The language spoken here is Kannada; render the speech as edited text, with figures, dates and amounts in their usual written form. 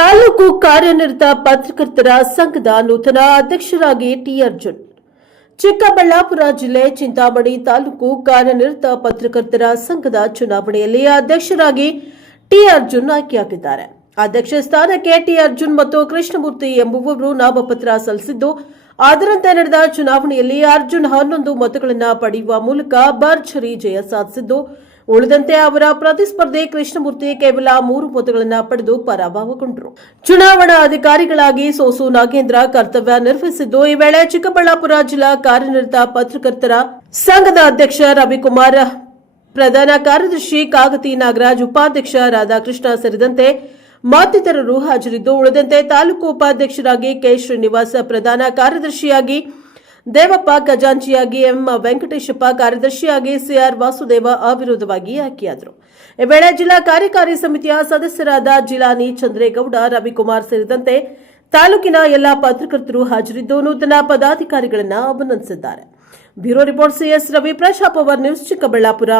ತಾಲೂಕು ಕಾರ್ಯನಿರತ ಪತ್ರಕರ್ತರ ಸಂಘದ ನೂತನ ಅಧ್ಯಕ್ಷರಾಗಿ ಟಿ ಅರ್ಜುನ್. ಚಿಕ್ಕಬಳ್ಳಾಪುರ ಜಿಲ್ಲೆ ಚಿಂತಾಮಣಿ ತಾಲೂಕು ಕಾರ್ಯನಿರತ ಪತ್ರಕರ್ತರ ಸಂಘದ ಚುನಾವಣೆಯಲ್ಲಿ ಅಧ್ಯಕ್ಷರಾಗಿ ಟಿ ಅರ್ಜುನ್ ಆಯ್ಕೆಯಾಗಿದ್ದಾರೆ. ಅಧ್ಯಕ್ಷ ಸ್ಥಾನಕ್ಕೆ ಟಿ ಅರ್ಜುನ್ ಮತ್ತು ಕೃಷ್ಣಮೂರ್ತಿ ಎಂಬುವವರು ನಾಮಪತ್ರ ಸಲ್ಲಿಸಿದ್ದು, ಅದರಂತೆ ನಡೆದ ಚುನಾವಣೆಯಲ್ಲಿ ಅರ್ಜುನ್ 11 ಮತಗಳನ್ನು ಪಡೆಯುವ ಮೂಲಕ ಭರ್ಜರಿ ಜಯ ಸಾಧಿಸಿದ್ದು, ಉಳಿದಂತೆ ಅವರ ಪ್ರತಿಸ್ಪರ್ಧಿ ಕೃಷ್ಣಮೂರ್ತಿ ಕೇವಲ 3 ಮತಗಳನ್ನು ಪಡೆದು ಪರಾಭವಗೊಂಡರು. ಚುನಾವಣಾ ಅಧಿಕಾರಿಗಳಾಗಿ ಸೋಸು ನಾಗೇಂದ್ರ ಕರ್ತವ್ಯ ನಿರ್ವಹಿಸಿದ್ದು, ಈ ವೇಳೆ ಚಿಕ್ಕಬಳ್ಳಾಪುರ ಜಿಲ್ಲಾ ಕಾರ್ಯನಿರತ ಪತ್ರಕರ್ತರ ಸಂಘದ ಅಧ್ಯಕ್ಷ ರವಿಕುಮಾರ್, ಪ್ರಧಾನ ಕಾರ್ಯದರ್ಶಿ ಕಾಗತಿ ನಾಗರಾಜ್, ಉಪಾಧ್ಯಕ್ಷ ರಾಧಾಕೃಷ್ಣ ಸೇರಿದಂತೆ ಮತ್ತಿತರರು ಹಾಜರಿದ್ದು, ಉಳಿದಂತೆ ತಾಲೂಕು ಉಪಾಧ್ಯಕ್ಷರಾಗಿ ಕೆ ಶ್ರೀನಿವಾಸ, ಪ್ರಧಾನ ಕಾರ್ಯದರ್ಶಿಯಾಗಿ ದೇವಪ್ಪ, ಖಜಾಂಚಿಯಾಗಿ ಎಂ ವೆಂಕಟೇಶಪ್ಪ, ಕಾರ್ಯದರ್ಶಿಯಾಗಿ ಸಿಆರ್ ವಾಸುದೇವ ಅವಿರೋಧವಾಗಿ ಆಯ್ಕೆಯಾದರು. ಈ ವೇಳೆ ಜಿಲ್ಲಾ ಕಾರ್ಯಕಾರಿ ಸಮಿತಿಯ ಸದಸ್ಯರಾದ ಜಿಲಾನಿ ಚಂದ್ರೇಗೌಡ, ರವಿಕುಮಾರ್ ಸೇರಿದಂತೆ ತಾಲೂಕಿನ ಎಲ್ಲಾ ಪತ್ರಕರ್ತರು ಹಾಜರಿದ್ದು ನೂತನ ಪದಾಧಿಕಾರಿಗಳನ್ನು ಅಭಿನಂದಿಸಿದ್ದಾರೆ. Bureau report CS Ravi, Praja Power news, Chikkaballapur.